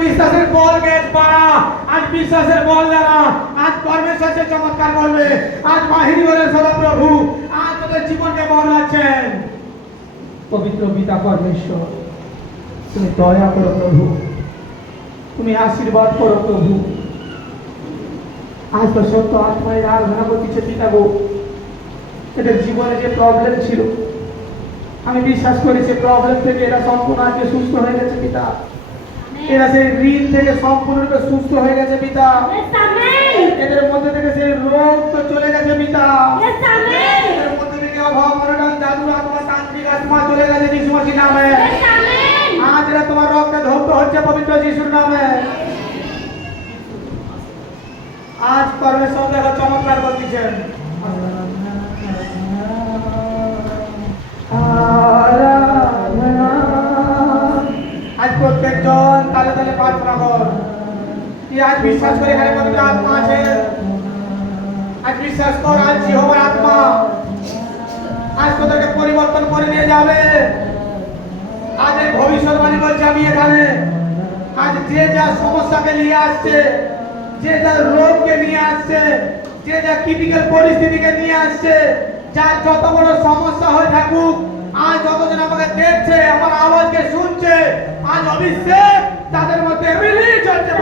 বিশ্বাসের বল গেট পাড়া, আজ বিশ্বাসের বল দ্বারা আজ পরমেশ্বর যে চমৎকার করবে। আজ বাহিনী বলে সদাপ্রভু আজ তোদের জীবনকে বদলাচ্ছেন। পবিত্র পিতা পরমেশ্বর, তুমি দয়া করো প্রভু, তুমি আশীর্বাদ করো প্রভু। আজ তো সত্য আত্মায় আরাধনা করতেছে পিতা গো। এদের জীবনে যে প্রবলেম ছিল, আমি বিশ্বাস করি সে প্রবলেম থেকে এরা সম্পূর্ণ আজকে সুস্থ হয়ে গেছে পিতা। এরা সেই ঋণ থেকে সম্পূর্ণরূপে সুস্থ হয়ে গেছে পিতা। এদের মধ্যে থেকে সেই রোগ তো চলে গেছে পিতা। এদের মধ্যে থেকে অভাব অনটন জাদুর আত্মা তান্ত্রিক আত্মা চলে গেছে যিশু মসির নামে। আজ এরা তোমার রক্তে ধৌত হচ্ছে পবিত্র যিশুর নামে। আজ পরমেশ্বর দেখো চমৎকার করতেছেন। আজ প্রত্যেকজন তালে তালে প্রার্থনা কর। তুই আজ বিশ্বাস করে এখানে পবিত্র আত্মা আছে। আজ বিশ্বাস কর আজ জিহোবার আত্মা আজ তোদেরকে পরিবর্তন করে নিয়ে যাবে। আজ এই ভবিষ্যৎবাণী বলছি আমি এখানে। আজ যে যা সমস্যাকে নিয়ে আসছে, যে যা রোগকে নিয়ে আসছে, যে যা ক্রিটিক্যাল পরিস্থিতিকে নিয়ে আসছে, যার যত বড় সমস্যা হয়ে থাকুক, আজ যতজন আমাকে দেখছে, আমার আওয়াজকে শুনছে, আজ অভিষেক তাদের মধ্যে রিলিজ হচ্ছে।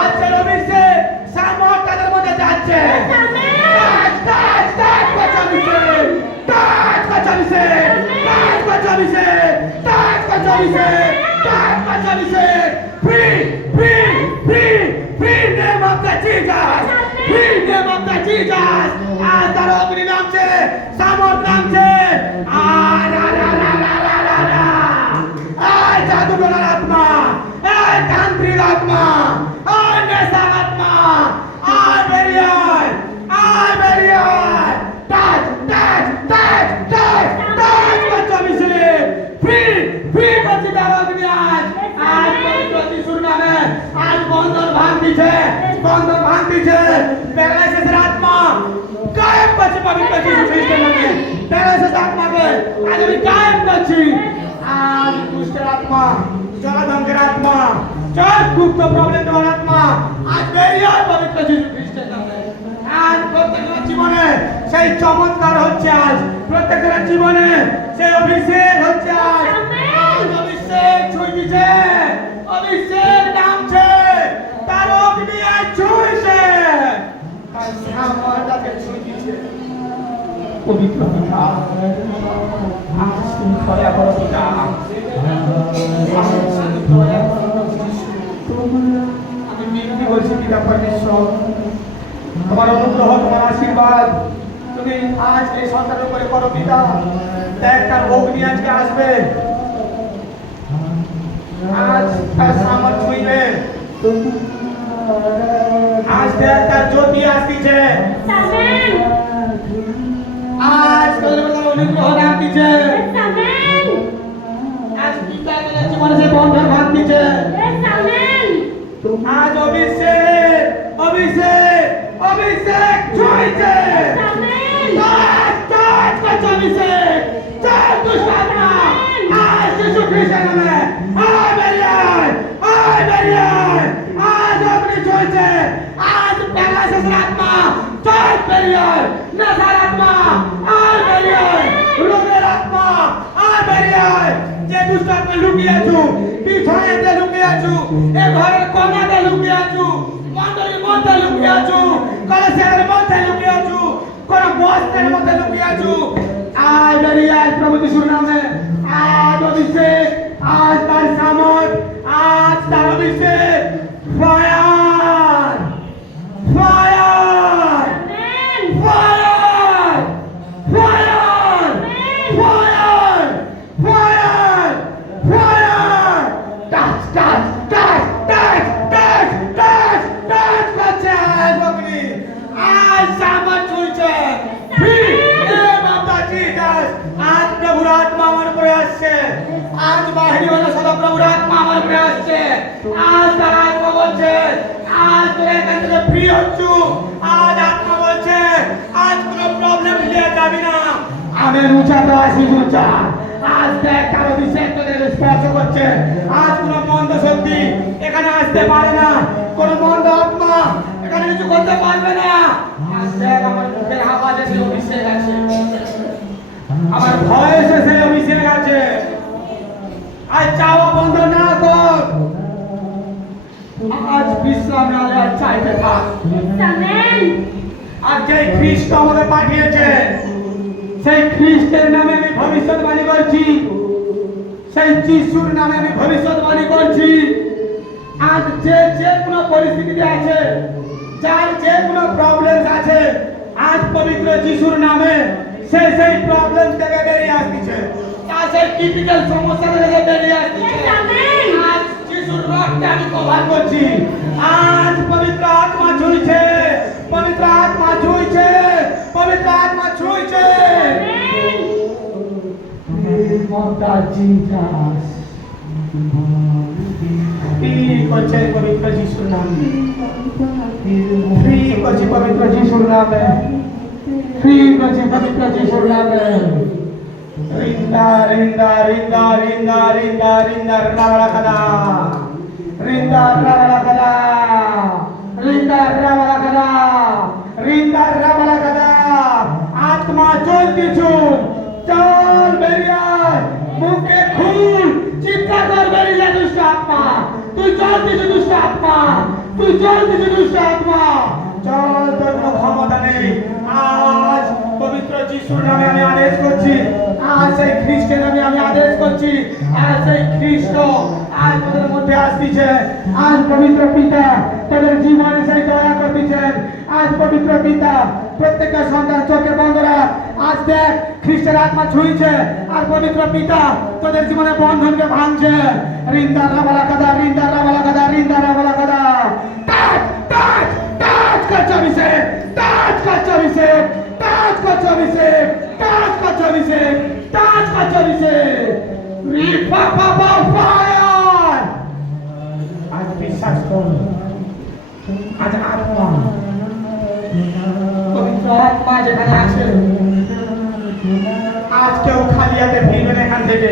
আজ সেই অভিষেক সামর্থ্য তাদের মধ্যে যাচ্ছে। Free, free, free, free name of the Jesus. Free name of the Jesus. আজ তার অগ্নি নামছে, সামর্থ্য নামছে। আজ জাদুকরের আত্মা, আজ তান্ত্রিক আত্মা, আজ নেশার আত্মা, আজ বেরিয়ে আয়, আজ বেরিয়ে আয়। Touch, touch, touch, touch, touch করছে অভিষেক। ফ্রি, ফ্রি করছে তার অগ্নি আজ। আজ পবিত্র যিশুর নামে আজ বন্ধন ভাঙতিছে, বন্ধন ভাঙতিছে। প্যারালাইসিসের আত্মা গায়েব করছে পবিত্র যিশু খ্রিস্টের নামে। প্যারালাইসিস আত্মাকে আজ আমি গায়েব করছি। আজ দুষ্টের আত্মা, জলাধঙ্কের আত্মা, চোখ গুপ্ত প্রবলেম দেওয়ার আত্মা আজ বেরিয়ে আয় পবিত্র যিশু খ্রিস্টের নামে। আজ প্রত্যেকের জীবনে সেই চমৎকার হচ্ছে। আজ প্রত্যেকের জীবনে সেই অভিষেক হচ্ছে। আজ অভিষেক ছুঁইছে, অভিষেক নামছে, তার অগ্নি আজ ছুঁইছে, তার সামর্থ্যকে ছুঁইছে। পবিত্র পিতা, আজ তুমি দয়া করো পিতা। আমি বিনতি করছি পিতা পরমেশ্বর, তোমার অনুগ্রহ, তোমার আশীর্বাদ তুমি আজ এই সন্তানের উপরে করো পিতা। দেখ তার অগ্নি আজকে আসবে, আজ তার সামর্থ্য ছুঁইবে। আজ দেখ তার জ্যোতি আসতেছে, আজ তোদের অনুগ্রহ নামতেছে। আজ পিতা জীবনে সে বন্ধন ভাঙতেছে। আজ অভিষেক, অভিষেক, অভিষেক ছুঁইছে। অভিষেক চার দুষ্ট আত্মা আজ যিশু খ্রিস্টের নামে আয় বেরিয়ে আয়, আয় বেরিয়ে আয়। আজ অগ্নি ছুঁইছে। আজ প্যারালাইসিসের আত্মা চার বেরিয়ে আয়। নেশার আত্মা আয় বেরিয়ে আয়। রোগের আত্মা আয় বেরিয়ে আয়। যে দুষ্ট আত্মা লুকিয়ে আছো, বিছানাতে লুকিয়ে আছো, এ ঘরের কোণাতে লুকিয়ে আছো, মন্দিরের মধ্যে লুকিয়ে আছো, কলসের মধ্যে লুকিয়ে আছো, কোন বস্ত্রের মধ্যে লুকিয়ে আছো, আজ বেরিয়ে আজ প্রভু যিশুর নামে। আজ অভিষেক, আজ তার সামর্থ্য, আজ তার অভিষেক। Fire, fire, fire, fire, fire, fire, fire. Touch, touch, touch, touch, touch, touch, touch করছে আজ অগ্নি। আজ সামর্থ্য ছুঁইছে। আজ প্রভুর আত্মা আমার উপরে আসছে। আজ বাহিনী হলো সদা প্রভুর আত্মা আমার উপরে আসছে। আজ তার আত্মা বলছে আজ তোরা এখান থেকে ফ্রি হচ্ছ। আজ আত্মা বলছে আজ কোনো প্রবলেম নিয়ে যাবি না। আমি উঁচাতে আসিস উঁচা। আজ দেখ কারো বিষয় তোদের স্পর্শ করছে। আজ কোনো মন্দ শক্তি আসতে পারে না, কোনো মন্দ আত্মা এখানে কিছু করতে পারবে না। আজ দেখ আমার মুখের আওয়াজ এসে অভিষেক আছে, আমার ভয়েস এসে অভিষেক আছে। আজ চাওয়া বন্ধ না কর, আজ বিশ্রাম না লে, আজ চাইতে থাক। আজ যে খ্রিস্ট আমাকে পাঠিয়েছে, সেই খ্রিস্টের নামে আমি ভবিষ্যৎবাণী করছি, সেই যিশুর নামে আমি ভবিষ্যৎবাণী করছি। আজ যে কোনো পরিস্থিতিতে আছে, যার যে কোনো প্রবলেম আছে, আজ পবিত্র যিশুর নামে সেই প্রবলেম থেকে বেরিয়ে আসছে, তার সেই টিপিক্যাল সমস্যা থেকে বেরিয়ে আসছে। আজ যিশুর রক্তে আমি কভার করছি। আজ পবিত্র আত্মা ছুঁইছে, পবিত্র আত্মা ছুঁইছে, পবিত্র আত্মা ছুঁইছে। করছে পবিত্র যিশুর নামে, ফ্রি করছি পবিত্র যিশুর নামে, ফ্রি করছি পবিত্র যিশুর নামে। রিন্দা রিন্দা রিন্দা রিন্দা রিন্দা রিন্দা রাবালাকাদা, রিন্দা রাবালাকাদা, রিন্দা রাবালাকাদা, রিন্দা রাবালাকাদা। আত্মা চল কিছু, চল বেরিয়ে আয়, মুখে খুল, চিৎকার কর, বেরিয়ে দুষ্ট আত্মা। তুই চল কিছু দুষ্ট আত্মা, তুই চল কিছু দুষ্ট আত্মা, চল, তোর কোনো ক্ষমতা নেই। আজ পবিত্র যিশুর নামে আমি আদেশ করছি, আজ সেই খ্রিস্টের নামে আমি আদেশ করছি, আজ সেই খ্রিস্ট আজ তোদের মধ্যে আসছে। আজ পবিত্র পিতা তোদের জীবনে সেই দয়া করতেছেন। আজ পবিত্র পিতা প্রত্যেকটা সন্তান চোখে বন্ধ রাখ। আজ দেখ খ্রিস্টের আত্মা ছুঁইছে, আর পবিত্র পিতা তোদের জীবনে বন্ধনকে ভাঙছে। রিন্দা রাবালাকাদা, রিন্দা রাবালাকাদা, রিন্দা রাবালাকাদা। টাচ টাচ টাচ করছে অভিষেক, টাচ করছে অভিষেক, টাচ করছে অভিষেক, টাচ করছে অভিষেক, টাচ করছে অভিষেক। রিপা বাবা ফায়ার। আজ বিশ্বাস কর, আজ আত্মা, পবিত্র আত্মা যেখানে আছে, আজ কেউ খালি হাতে ফিরবে না এখান থেকে।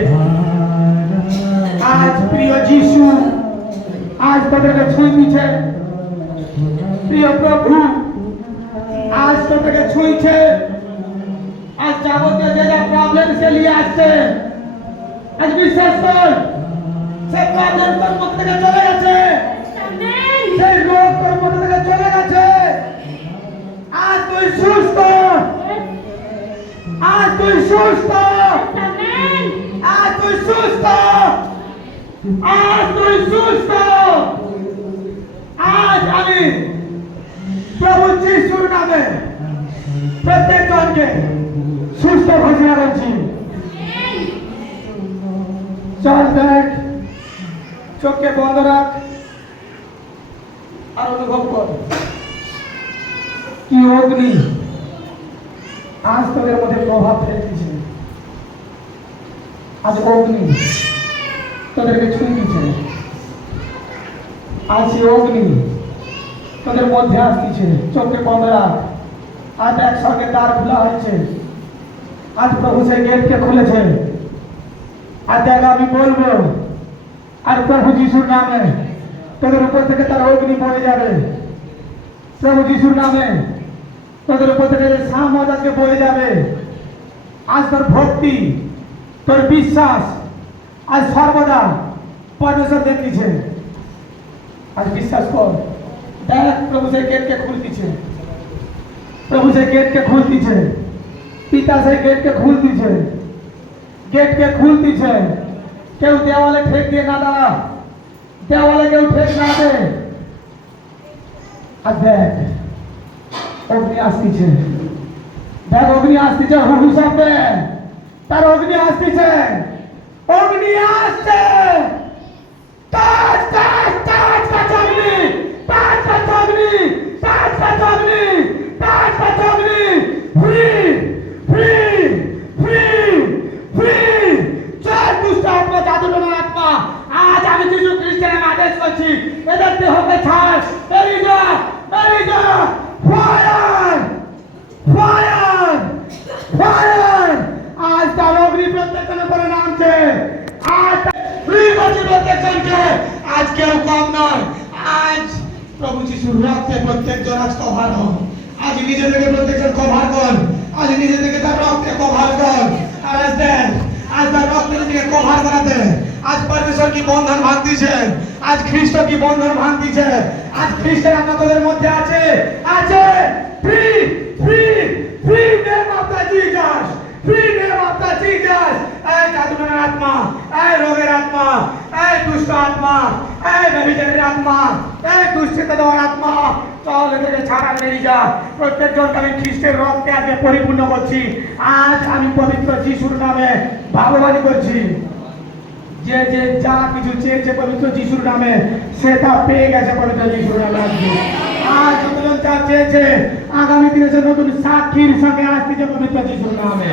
আজ প্রিয় যিশু আজ তোদেরকে ছুঁই দিচ্ছে, প্রিয় প্রভু আজ তোদেরকে ছুঁইছে। আজ যাবতীয় যে যা প্রবলেম সে নিয়ে আসছে, আজ বিশ্বাস কর সেই প্রবলেম তোর মধ্যে থেকে চলে গেছে, সেই রোগ তোর মধ্যে থেকে চলে গেছে। আজ তুই সুস্থ, আজ তুই সুস্থ, আজ তুই সুস্থ, আজ তুই সুস্থ। আজ আমি প্রভু যিশুর নামে প্রত্যেকজনকে সুস্থ ঘোষণা করছি। চল দেখ, চোখকে বন্ধ রাখ, আর অনুভব কর কি অগ্নি আজ তোদের মধ্যে প্রভাব ফেলতেছে। আজ অগ্নি তোদেরকে ছুঁয়ে দিচ্ছে, আজ সেই অগ্নি তোদের মধ্যে আসতেছে। চোখকে বন্ধ রাখ, আজ একসঙ্গে দ্বার খোলা হয়েছে। আজ প্রভু সেই গেটকে খুলেছে। আজ দেখ আমি বলবো, আর প্রভু যিশুর নামে তোদের উপর থেকে তার অগ্নি পড়ে যাবে। প্রভু যিশুর নামে তোদের উপর থেকে সামর্থ্য আজকে বয়ে যাবে। আজ তোর ভক্তি, তোর বিশ্বাস আজ সর্বদা পরমেশ্বর দেখতেছে। আজ বিশ্বাস কর, দেখ প্রভু সেই গেটকে খুলতেছে, প্রভু সেই গেটকে খুলতেছে, পিতা সেই গেটকে খুলতেছে, গেটকে খুলতেছে। কেউ দেওয়ালে ঠেক দিয়ে না দাঁড়া, দেওয়ালে কেউ ঠেক না দে। আর দেখ অগ্নি আসতেছে, দেখ অগ্নি আসতেছে, হুহু শব্দে তার অগ্নি আসতেছে, অগ্নি আসছে। টাচ টাচ টাচ টাচ অগ্নি, টাচ টাচ অগ্নি, টাচ টাচ অগ্নি, টাচ টাচ অগ্নি। Free free free free. চার দুষ্ট আত্মা, জাদুটনা আত্মা, আজ আমি যিশু খ্রিস্টের নামে আদেশ করছি, এদের দেহকে ছাড়, বেরিয়ে যা, বেরিয়ে যা। Fire fire fire. আজ তার অগ্নি প্রত্যেকজনের উপরে নামছে। আজ ফ্রি করছি প্রত্যেকজনকে। আজ কেউ কম নয়, আজ প্রভু যিশুর রক্তে প্রত্যেকজন আজ কভার হন। আজ নিজেদেরকে প্রত্যেকজন কভার কর। আজ নিজেদেরকে তার রক্তে কভার কর। আর আজ দেন, আজ তার রক্তে নিজেকে কভার করাতে আজ পরমেশ্বর কি বন্ধন ভাঙতিছে, আজ খ্রিস্ট কি বন্ধন ভাঙতিছে, আজ খ্রিস্টের আপনাদের মধ্যে আছে আছে free free free name of the Jesus, free name of the Jesus. এই জাদুকরের আত্মা, এই রোগের আত্মা, এই দুষ্ট আত্মা, এই ব্যভিচারের আত্মা, এই দুশ্চিন্তা দেওয়ার আত্মা, চল এদেরকে ছাড়া নিয়ে যা। প্রত্যেকজনকে আমি খ্রিস্টের রক্তে আজকে পরিপূর্ণ করছি। আজ আমি পবিত্র যিশুর নামে ভাববাণী করছি, যে যে যা কিছু চেয়েছে পবিত্র যিশুর নামে সে তা পেয়ে গেছে পবিত্র যিশুর নামে। আজ যতজন যা চেয়েছে আগামী দিনে সে নতুন সাক্ষীর সঙ্গে আসতেছে পবিত্র যিশুর নামে।